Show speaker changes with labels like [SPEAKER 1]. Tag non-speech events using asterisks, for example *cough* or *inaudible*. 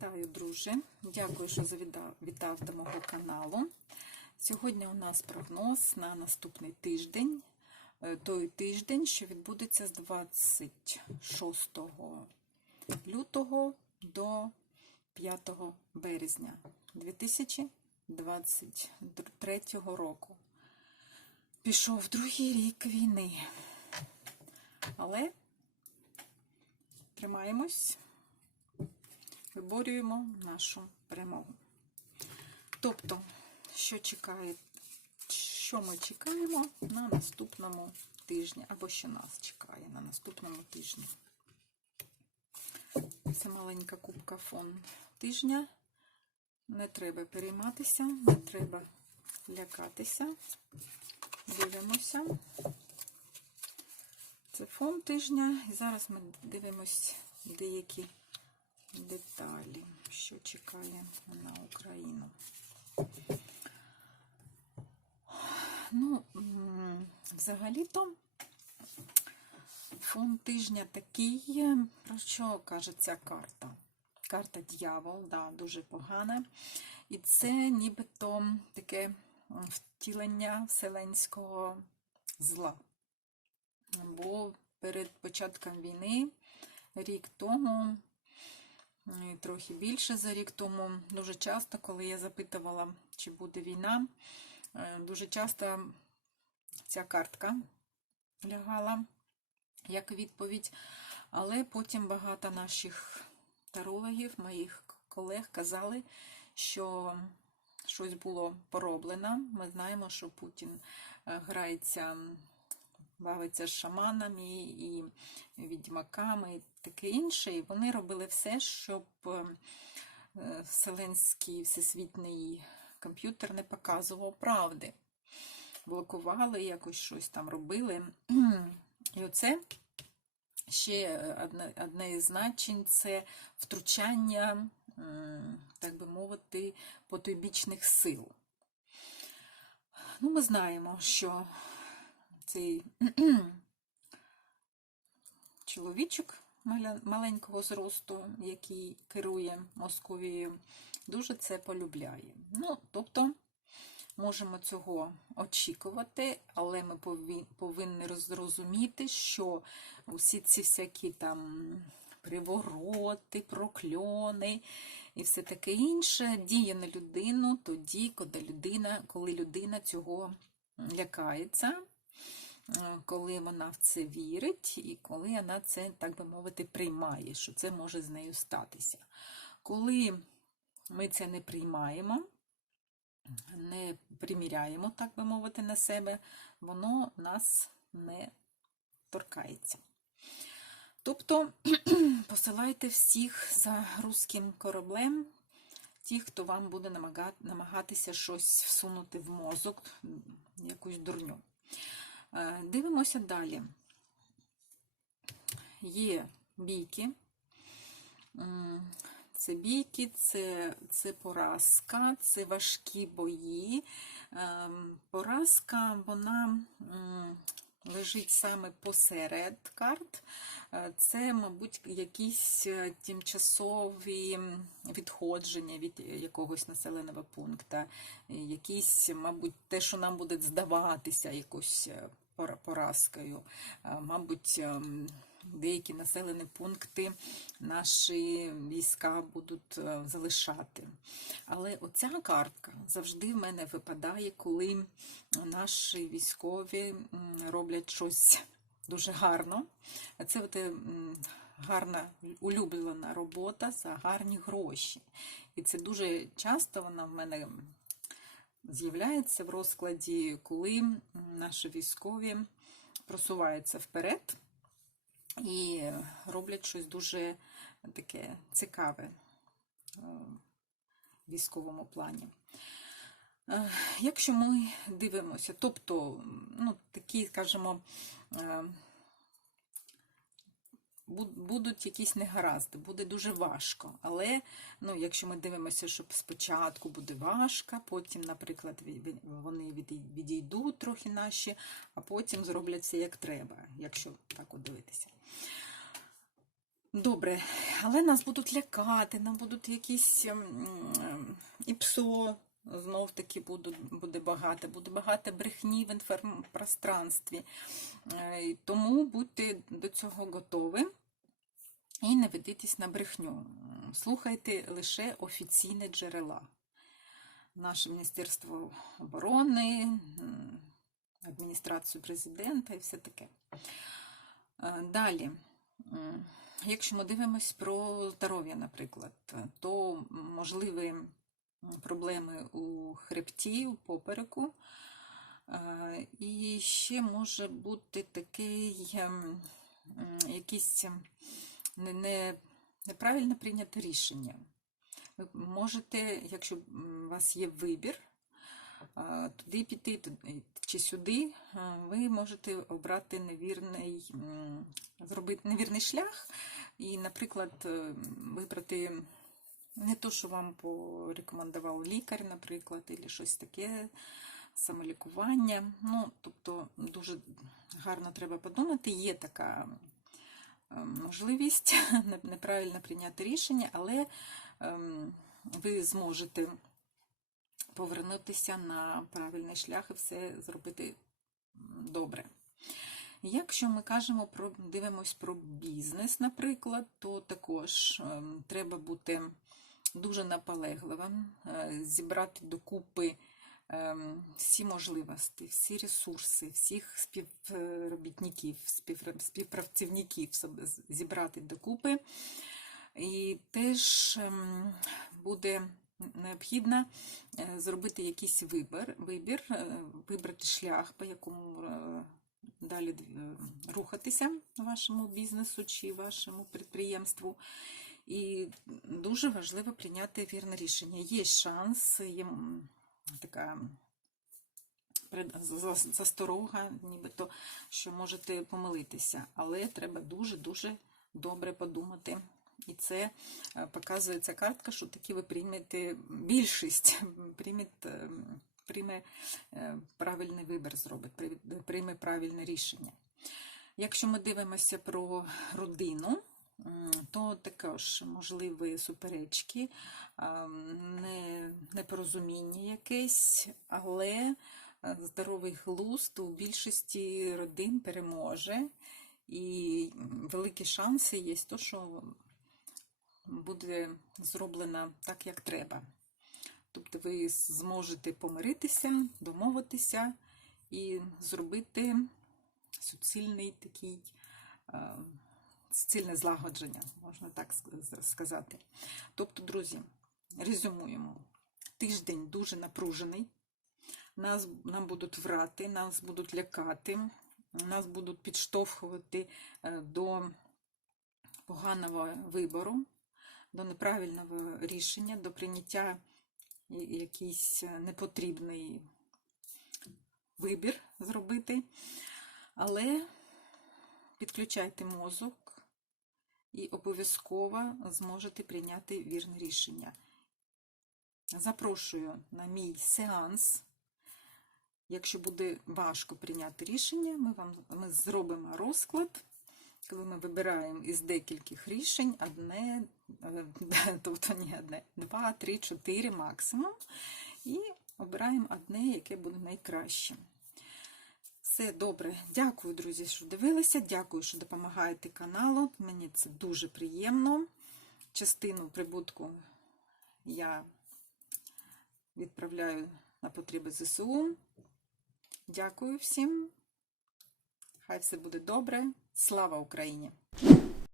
[SPEAKER 1] Вітаю, друже! Дякую, що завітав вітав до мого каналу. Сьогодні у нас прогноз на наступний тиждень. Е, Той тиждень, що відбудеться з 26 лютого до 5 березня 2023 року. Пішов другий рік війни. Але тримаємось виборюємо нашу перемогу. Тобто, що чекає, що ми чекаємо на наступному тижні, або що нас чекає на наступному тижні. Це маленька кубка фон тижня. Не треба перейматися, не треба лякатися. Дивимося. Це фон тижня. І зараз ми дивимось деякі деталі, що чекає на Україну. Ну, взагалі-то фон тижня такий, про що каже ця карта? Карта дьявол, да, дуже погана. І це нібито таке втілення вселенського зла. Бо перед початком війни, рік тому, трохи більше за рік тому, дуже часто, коли я запитувала, чи буде війна, е, дуже часто ця картка лягала як відповідь. Але потім багато наших тарологів, моїх колег казали, що щось було пороблено. Ми знаємо, що Путін е, грається, бавиться з шаманами і відьмаками, і таке інше. І вони робили все, щоб е, вселенський всесвітній комп'ютер не показував правди. Блокували, якось щось там робили. І оце ще одне, одне із значень це втручання, так би мовити, потойбічних сил. Ну, ми знаємо, що цей *clears throat* чоловічок маленького зросту, який керує Московією, дуже це полюбляє. Ну, тобто, можемо цього очікувати, але ми повинні зрозуміти, що усі ці всякі там привороти, прокльони і все таке інше діє на людину тоді, коли людина, коли людина цього лякається, коли вона в це вірить, і коли вона це, так би мовити, приймає, що це може з нею статися. Коли ми це не приймаємо, не приміряємо, так би мовити, на себе, воно нас не торкається. Тобто *clears throat* посилайте всіх за руським кораблем, ті, хто вам буде намагатися щось всунути в мозок, якусь дурню. Е, Дивимося далі. Є бійки. Це бійки, це, це поразка, це важкі бої. Ем, Поразка, вона лежить саме посеред карт. Е, Це, мабуть, якісь е, тимчасові відходження від якогось населеного пункту, е, якісь, мабуть, те, що нам буде здаватися якось поразкою. Мабуть, ем, деякі населені пункти наші війська будуть е, залишати. Але оця картка завжди в мене випадає, коли наші військові роблять щось дуже гарно. Це от, гарна улюблена робота за гарні гроші. І це дуже часто вона в мене з'являється в розкладі, коли наші військові просуваються вперед і роблять щось дуже таке цікаве е, в військовому плані. Е, Якщо ми дивимося, тобто, ну, такі, скажімо, е, будуть якісь негаразди, буде дуже важко. Але ну, якщо ми дивимося, що спочатку буде важко, потім, наприклад, вони відійдуть трохи наші, а потім зроблять все як треба, якщо так от дивитися. Добре, але нас будуть лякати, нам будуть якісь ем, ем, і псо знов таки буде, буде багато, буде багато брехні в інформпространстві. Е, Тому будьте до цього готові і не ведитесь на брехню. Слухайте лише офіційні джерела. Наше Міністерство оборони, адміністрацію президента і все таке. Е, Далі. Якщо ми дивимось про здоров'я, наприклад, то можливі проблеми у хребті, у попереку. Е, І ще може бути такий ем, якийсь ем, не, не, неправильно прийняте рішення. Ви можете, якщо у вас є вибір, туди піти туди- чи сюди, ви можете обрати невірний, зробити невірний шлях і, наприклад, е, вибрати не то, що вам порекомендував лікар, наприклад, або щось таке, самолікування. Ну, тобто дуже гарно треба подумати. Є така можливість *laughs* неправильно прийняти рішення, але ем, ви зможете повернутися на правильний шлях і все зробити добре. Якщо ми кажемо про дивимось про бізнес, наприклад, то також ем, треба бути дуже наполегливим, е, зібрати докупи всі можливості, всі ресурси, всіх співробітників, співпра- співпрацівників зібрати докупи. І теж ем, буде необхідно е, зробити якийсь вибір, вибір, е, вибрати шлях, по якому е, далі рухатися вашому бізнесу чи вашому підприємству. І дуже важливо прийняти вірне рішення. Є шанс, є така засторога, нібито, що можете помилитися, але треба дуже-дуже добре подумати. І це е, показує ця картка, що таки ви приймете більшість, приймете, прийме е, правильний вибір зробить, прийме правильне рішення. Якщо ми дивимося про родину, то також можливі суперечки, непорозуміння якесь, але е, здоровий глузд у більшості родин переможе. І великі шанси є, то, що буде зроблено так, як треба. Тобто ви зможете помиритися, домовитися і зробити суцільний такий е, суцільне злагодження, можна так сказати. Тобто, друзі, резюмуємо. Тиждень дуже напружений. Нас, нам будуть врати, нас будуть лякати, нас будуть підштовхувати е, до поганого вибору, до неправильного рішення, до прийняття якийсь е, непотрібний вибір зробити. Але підключайте мозок і обов'язково зможете прийняти вірне рішення. Запрошую на мій сеанс. Якщо буде важко прийняти рішення, ми вам ми зробимо розклад, коли ми вибираємо із декількох рішень одне, е, *laughs* тобто не одне, два, три, чотири максимум, і обираємо одне, яке буде найкраще. Все добре. Дякую, друзі, що дивилися. Дякую, що допомагаєте каналу. Мені це дуже приємно. Частину прибутку я відправляю на потреби ЗСУ. Дякую всім. Хай все буде добре. Слава Україні!